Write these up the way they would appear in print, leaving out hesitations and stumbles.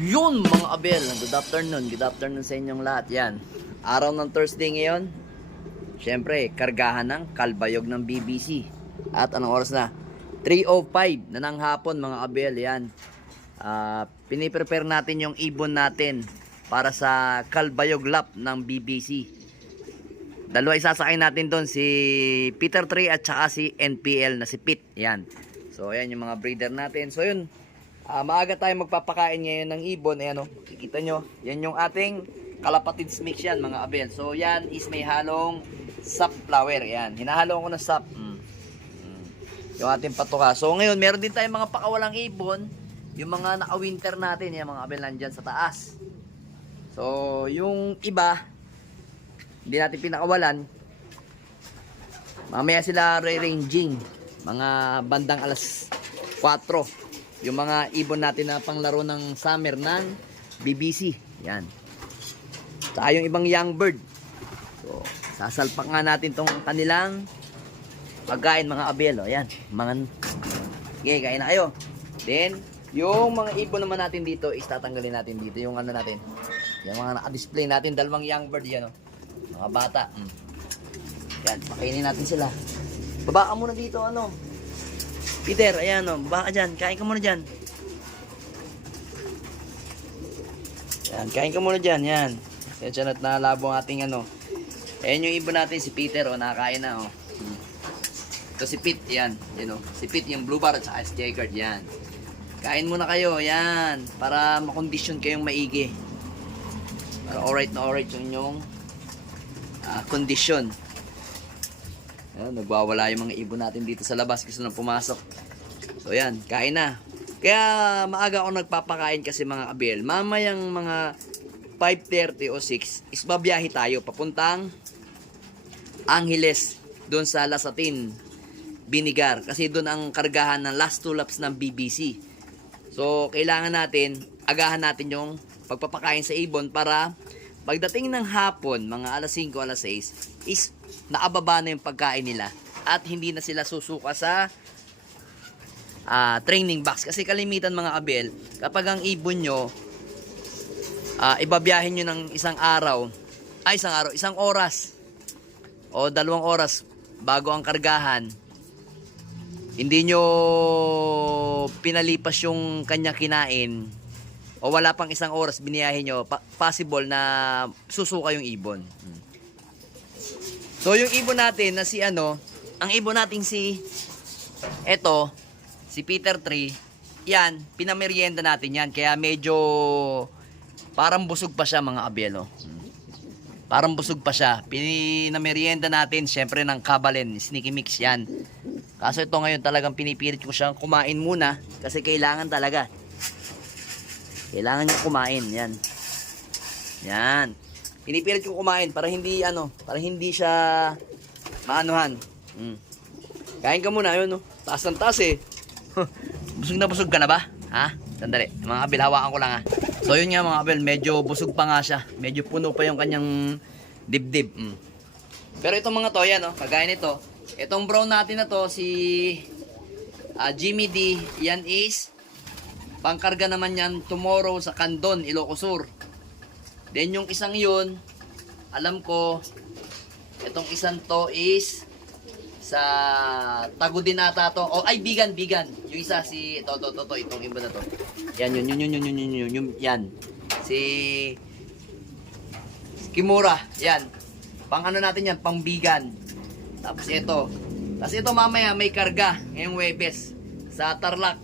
Yun mga abel, good afternoon sa inyong lahat. Yan, araw ng Thursday ngayon. Siyempre, kargahan ng kalbayog ng BBC. At anong oras na? 3:05 na ng hapon mga abel. Yan, piniprepare natin yung ibon natin para sa kalbayog lap ng BBC. Dalawa isasakay natin doon, si Peter 3 at saka si NPL na si Pete. Yan, so ayan yung mga breeder natin. So yun, maaga tayo magpapakain ngayon ng ibon. Ayan o, kikita nyo, yan yung ating kalapatids mix yan mga abel. So yan is may halong sap flower. Yan, hinahalo ko ng sap. Yung ating patuka. So ngayon, meron din tayong mga pakawalang ibon. Yung mga naka-winter natin, yan mga abel, nandyan sa taas. So yung iba, hindi natin pinakawalan. Mamaya sila re-ranging mga bandang alas 4. Yung mga ibon natin na panglaro ng summer ng BBC. Yan. Saka yung ibang young bird. So, sasalpak nga natin tong kanilang pagkain mga abel. O, yan. Okay, kain na kayo. Then, yung mga ibon naman natin dito is tatanggalin natin dito. Yung ano natin. Yung mga naka-display natin. Dalawang young bird yan. O. Mga bata. Yan. Pakainin natin sila. Baba ka muna dito. Ano? Peter, ayan o, baba ka dyan, kain ka muna dyan. Yan, kain ka muna dyan, yan. Yan at nalabo ang ating ano. Ayan yung ibon natin, si Peter o, nakakain na o. Ito si Pete, yan. Yan o, si Pete yung blue bar at saka si checkered, yan. Kain muna kayo, yan. Para makondisyon kayong maigi. Para alright na alright yung inyong kondisyon. Ayan, nagwawala yung mga ibon natin dito sa labas, gusto nang pumasok. So yan, kain na. Kaya maaga ako nagpapakain kasi mga abel. Mamayang mga 5:30 o 6 is babiyahe tayo papuntang Angeles, doon sa Lasatin Binigar. Kasi doon ang kargahan ng last 2 laps ng BBC. So kailangan natin, agahan natin yung pagpapakain sa ibon para pagdating ng hapon, mga alas 5, alas 6, is nakababa na yung pagkain nila at hindi na sila susuka sa training box. Kasi kalimitan mga abel, kapag ang ibon nyo ibabiyahin nyo ng isang oras o 2 oras bago ang kargahan, hindi nyo pinalipas yung kanya kinain o wala pang 1 oras biniyahin nyo, possible na susuka yung ibon. So yung ibon natin na si ano, ang ibon natin si Peter 3, yan, pinamerienda natin yan. Kaya medyo parang busog pa siya mga abelo. Parang busog pa siya. Pinamerienda natin syempre ng Kabalen, sneaky mix yan. Kaso ito ngayon talagang pinipilit ko siyang kumain muna kasi kailangan talaga. Kailangan niya kumain, yan. Yan. Pinipilit ko kumain para hindi siya maanuhan. Kain ka muna, yun, no. Taas ng taas eh. Busog na busog ka na ba? Ha? Sandali, mga abel, hawakan ko lang ha. So yun nga mga abel, medyo busog pa nga siya. Medyo puno pa yung kanyang dibdib. Pero itong mga to, yan, no, kagaya nito. Itong brown natin na to, si Jimmy D, yan is pangkarga naman yan tomorrow sa Candon, Ilocos Sur. Then yung isang yun, alam ko, itong isang to is sa Tagudin ata to. Oh, ay, bigan. Yung isa si itong iba na to. Yan, yun, yan. Si Kimura, yan. Pang ano natin yan, pang bigan. Tapos ito. Tapos ito mamaya may karga ngayong Webes sa Tarlac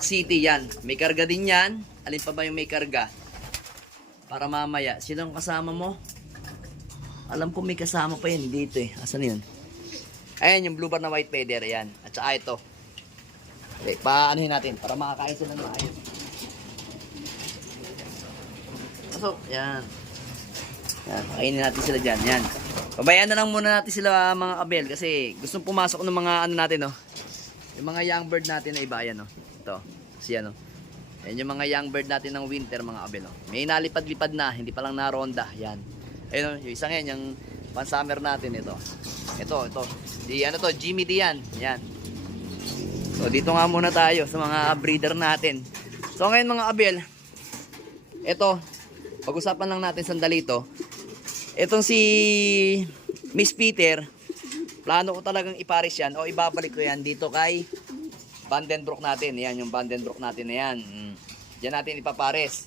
City, yan. May karga din yan. Alin pa ba yung may karga? Para mamaya, sinong kasama mo? Alam ko may kasama pa yan dito eh. Asan yun? Ayan yung blue bar na white feather. Ayan. At saka ito. Okay, paanohin natin para makakain sila ng maayos. Pasok. Yan. Yan. Kainin natin sila dyan. Yan. Pabayaan na lang muna natin sila mga abel. Kasi gustong pumasok ng mga ano natin, no? Yung mga young bird natin na iba. Ayan, no? Ito. Siya, no? Yan yung mga young bird natin ng winter mga abel, no? May nalipad-lipad na. Hindi pa lang naronda. Yan. Ayun, yung isang yan, yung pan-summer natin ito. Ito. Jimmy D yan. Yan. So dito nga muna tayo sa mga breeder natin. So ngayon mga abel, ito, pag-usapan lang natin sandali ito. Itong si Miss Peter, plano ko talagang ipares yan o ibabalik ko yan dito kay Vandenbroek natin. Yan yung Vandenbroek natin na yan. Diyan natin ipapares.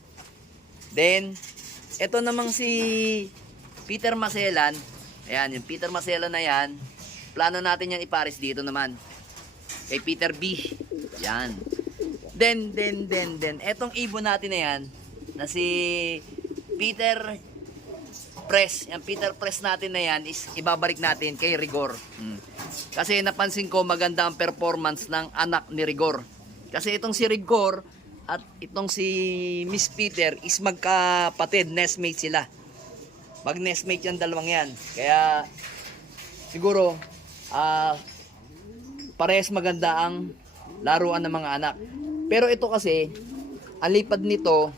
Then, ito namang si Peter Maselan. Ayan, yung Peter Maselan na yan. Plano natin yan ipares dito naman. Kay Peter B. Yan. Then, etong ibon natin na yan, na si Peter Press. Yung Peter Press natin na yan is ibabalik natin kay Rigor. Kasi napansin ko maganda ang performance ng anak ni Rigor. Kasi itong si Rigor at itong si Miss Peter is magkapatid, nestmate sila. Mag-nestmate yung dalawang yan. Kaya siguro parehas maganda ang laruan ng mga anak. Pero ito kasi, ang lipad nito,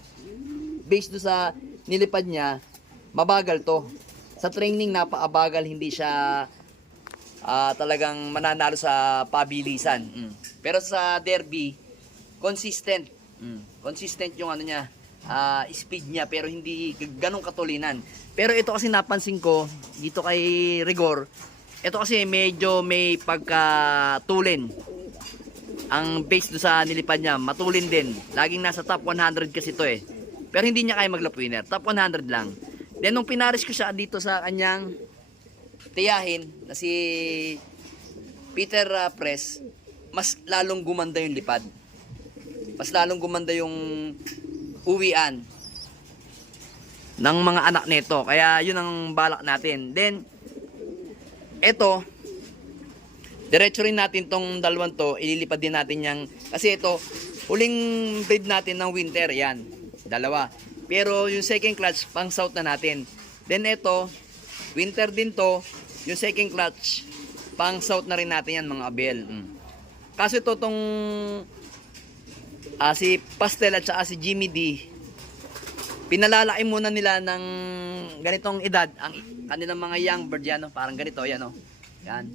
based do sa nilipad niya, mabagal to. Sa training, napaabagal, hindi siya talagang mananalo sa pabilisan. Pero sa derby, consistent. Consistent yung ano niya, speed niya, pero hindi ganong katulinan. Pero ito kasi napansin ko, dito kay Rigor, ito kasi medyo may pagkatulin. Ang base do sa nilipad niya, matulin din. Laging nasa top 100 kasi to eh. Pero hindi niya kaya mag-lap winner. Top 100 lang. Then nung pinaris ko siya dito sa kanyang tiyahin na si Peter Press, mas lalong gumanda yung lipad. Mas lalong gumanda yung uwian ng mga anak nito. Kaya yun ang balak natin. Then, eto, diretso rin natin tong dalawang to, ililipad din natin yang, kasi ito, huling breed natin ng winter, yan, dalawa. Pero yung second clutch, pang south na natin. Then ito, winter din to, yung second clutch, pang south na rin natin yan mga abel. Kasi ito tong si Pastel at saka si Jimmy D, pinalalaki muna nila ng ganitong edad, ang kanilang mga young bird yan, no? Parang ganito, yan o. Yan.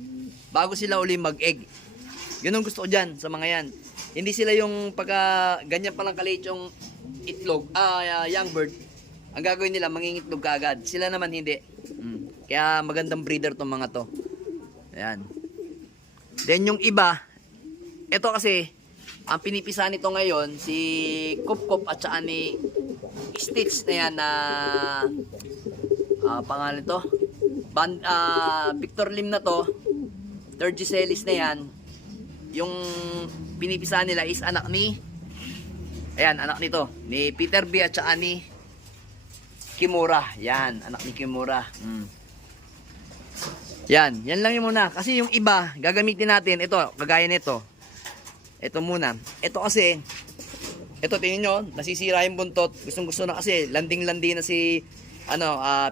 Bago sila uli mag-egg. Yun ang gusto ko dyan sa mga yan. Hindi sila yung pagka ganyan palang kaliit yung itlog, young bird. Ang gagawin nila, mangingitlog kaagad. Sila naman hindi. Kaya magandang breeder tong mga to. Ayan. Then yung iba, ito kasi, ang pinipisa nito ngayon, si Kup at saka ni Stitch na yan na pangalan to. Victor Lim na to. Third Giselis na yan. Yung pinipisa nila is anak ni, ayan, anak nito, ni Peter B at saka ni Kimura. Yan, anak ni Kimura. Yan lang yung muna. Kasi yung iba, gagamitin natin, ito, kagaya nito. Ito muna. Ito kasi, ito tingin nyo, nasisira yung buntot. Gustong-gusto na kasi, landing-landi na si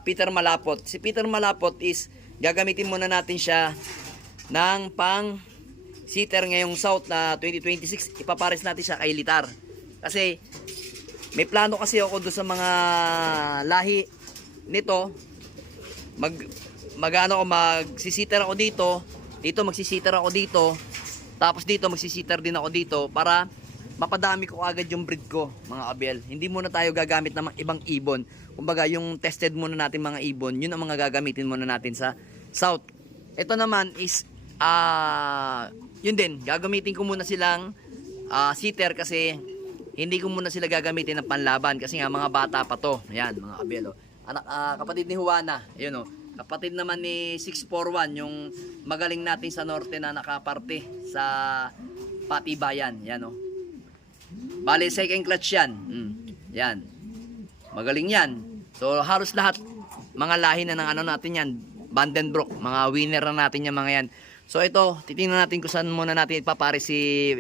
Peter Malapot. Si Peter Malapot is, gagamitin muna natin siya ng pang sitter ngayong South na 2026. Ipapares natin siya kay Litar. Kasi may plano kasi ako doon sa mga lahi nito. Magsisitter ako dito. Dito magsisitter ako dito. Tapos dito magsisitter din ako dito para mapadami ko agad yung breed ko, mga abel. Hindi muna tayo gagamit ng mga ibang ibon. Kumbaga yung tested muna natin mga ibon, yun ang mga gagamitin muna natin sa South. Ito naman is yun din, gagamitin ko muna silang sitter kasi hindi ko muna sila gagamitin ng panlaban kasi nga mga bata pa to. Ayan, mga abel. Anak, kapatid ni Juana, ayun o. Kapatid naman ni 641, yung magaling natin sa norte na nakaparte sa Patibayan. Yan o. Bale, second clutch yan. Yan. Magaling yan. So, halos lahat mga lahi na ng natin yan. Vandenbroek, mga winner na natin yung mga yan. So ito, titingnan natin kung saan muna natin ipapare si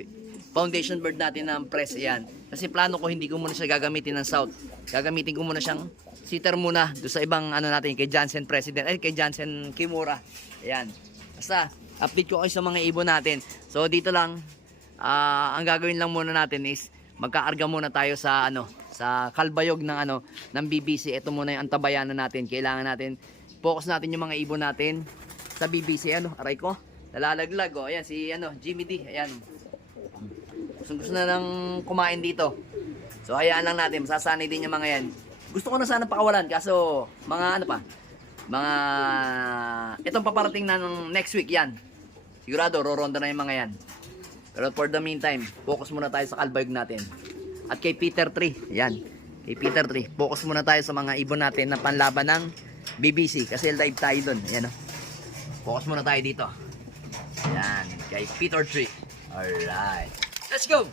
foundation bird natin ng press. Yan. Kasi plano ko, hindi ko muna siya gagamitin ng South. Gagamitin ko muna siyang sitter muna doon sa ibang natin, kay Jansen President, kay Jansen Kimura. Ayan. Basta, update ko kayo sa mga ibon natin. So dito lang, ang gagawin lang muna natin is magkaarga muna tayo sa sa kalbayog ng ng BBC. Ito muna yung antabayanan natin. Kailangan natin focus natin yung mga ibon natin sa BBC. Aray ko, nalalaglag. Ayan si Jimmy D. Ayan. Gusto na nang kumain dito. So hayaan lang natin, masasanay din yung mga yan. Gusto ko na sana pakawalan, kaso mga ano pa, mga itong paparating na ng next week yan. Sigurado, roronda na yung mga yan. Pero for the meantime, focus muna tayo sa kalbayog natin. At kay Peter 3, yan. Kay Peter 3, focus muna tayo sa mga ibon natin na panlaban ng BBC. Kasi live tayo dun. Yan, oh. Focus muna tayo dito. Yan, kay Peter 3. Alright. Let's go!